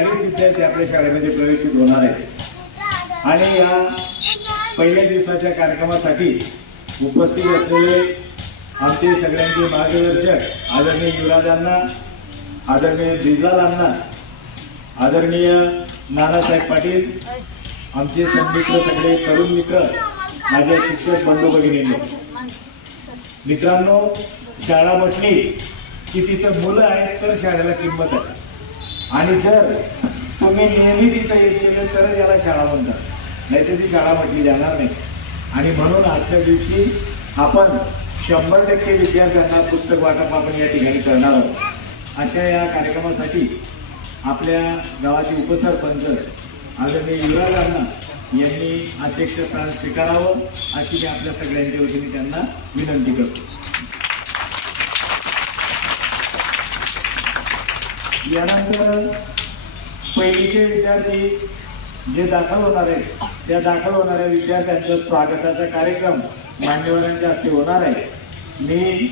40 विद्यार्थी आपल्या शाळेमध्ये प्रवेशित होणार आहेत आणि या पहिल्या दिवसाच्या कार्यक्रमासाठी उपस्थित असलेले आमचे सगळ्यांचे मार्गदर्शक आदरणीय युवराजांना, आदरणीय ब्रिजलालांना, आदरणीय नानासाहेब पाटील, आमचे सन्मित्र सगळे तरुण मित्र, माझे शिक्षक बंधू भगिनींनो, मित्रांनो, शाळा म्हटली की तिथं मुलं आहेत तर शाळेला किंमत आहे आणि जर तुम्ही नेहमी तिथं येत गेले तरच याला शाळा म्हणतात, नाही तर ती शाळा म्हटली जाणार नाही। आणि म्हणून आजच्या दिवशी आपण 100% विद्यार्थ्यांना पुस्तक वाटप आपण या ठिकाणी करणार आहोत। अशा या कार्यक्रमासाठी आपल्या गावाचे उपसरपंच आदरणीय युवराजांना यांनी अध्यक्षस्थान स्वीकारावं अशी मी आपल्या सगळ्यांच्या वतीने त्यांना विनंती करतो। यानंतर पहिलीचे विद्यार्थी जे दाखल होणार आहेत त्या दाखल होणाऱ्या विद्यार्थ्यांचा स्वागताचा कार्यक्रम मान्यवरांच्या हस्ते होणार आहे। मी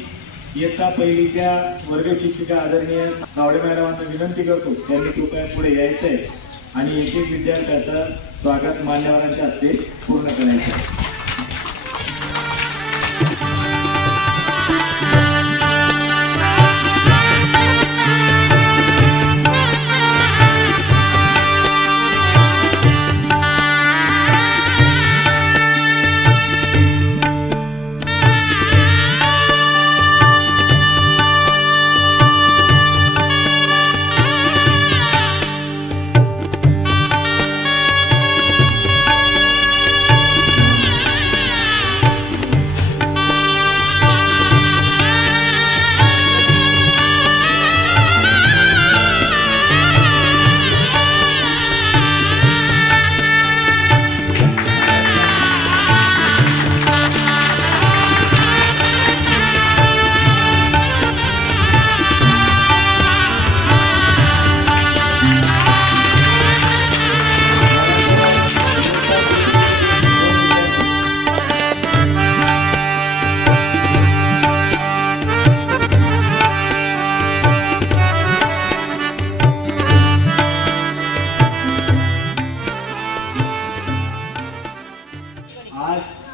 इयत्ता पहिलीच्या वर्ग शिक्षिका आदरणीय सावडे मॅडमांना विनंती करतो त्यांनी कृपया पुढे यायचं आहे आणि एक एक विद्यार्थ्याचं स्वागत मान्यवरांच्या हस्ते पूर्ण करायचं आहे।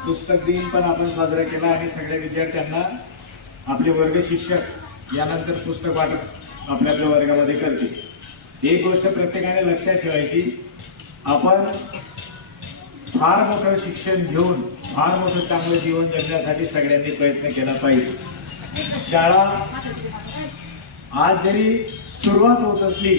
पुस्तक दिन पण आपण साजरा केला आणि सगळ्या विद्यार्थ्यांना आपले वर्ग शिक्षक यानंतर पुस्तक वाटप आपल्या वर्गामध्ये करतील। एक गोष्ट प्रत्येकाने लक्षात ठेवायची, आपण फार मोठं शिक्षण घेऊन फार मोठं चांगलं जीवन जगण्यासाठी सगळ्यांनी प्रयत्न केला पाहिजे। शाळा आज जरी सुरुवात होत असली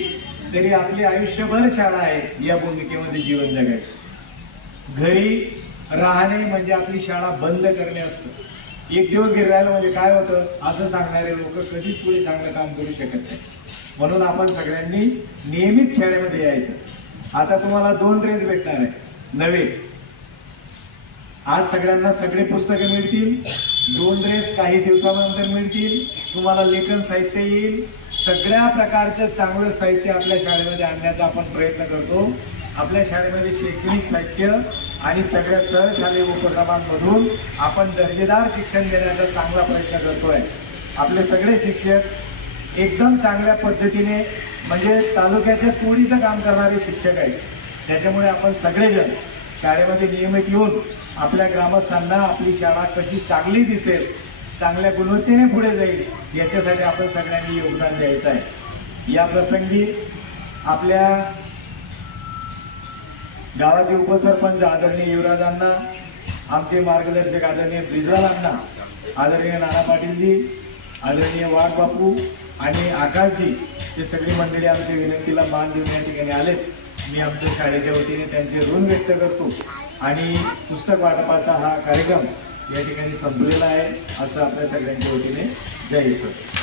तरी आपली आयुष्यभर शाळा आहे या भूमिकेमध्ये जीवन जगायचं। घरी राहणे म्हणजे आपली शाळा बंद करणे असतं। एक दिवस घरी राहिलं म्हणजे काय होतं असं सांगणारे लोक कधीच पुढे चांगलं काम करू शकत नाही। म्हणून आपण सगळ्यांनी नियमित शाळेमध्ये यायचं। आता तुम्हाला 2 ड्रेस भेटणार आहे नवे। आज सगळ्यांना सगळे पुस्तकं मिळतील, 2 ड्रेस काही दिवसानंतर मिळतील, तुम्हाला लेखन साहित्य येईल, सगळ्या प्रकारचं चांगलं साहित्य आपल्या शाळेमध्ये आणण्याचा आपण प्रयत्न करतो। आपल्या शाळेमध्ये शैक्षणिक साहित्य आणि सगळ्या सहशालेय उपक्रमांमधून आपण दर्जेदार शिक्षण देण्याचा चांगला प्रयत्न करतोय। आपले सगळे शिक्षक एकदम चांगल्या पद्धतीने म्हणजे तालुक्याच्या तोडीचं काम करणारे शिक्षक आहेत। त्याच्यामुळे आपण सगळेजण शाळेमध्ये नियमित येऊन आपल्या ग्रामस्थांना आपली शाळा कशी चांगली दिसेल, चांगल्या गुणवत्तेने पुढे जाईल याच्यासाठी आपण सगळ्यांनी योगदान द्यायचं आहे। या प्रसंगी आपल्या गावाचे उपसरपंच आदरणीय युवराजांना, आमचे मार्गदर्शक आदरणीय ब्रिजलालांना, आदरणीय नाना पाटीलजी, आदरणीय वाघ बापू आणि आकाशजी हे सगळी मंडळी आमच्या विनंतीला मान देऊन या ठिकाणी आलेत। मी आमच्या शाळेच्या वतीने त्यांचे ऋण व्यक्त करतो आणि पुस्तक वाटपाचा हा कार्यक्रम या ठिकाणी संपलेला आहे असं आपल्या सगळ्यांच्या वतीने जाहीर करतो।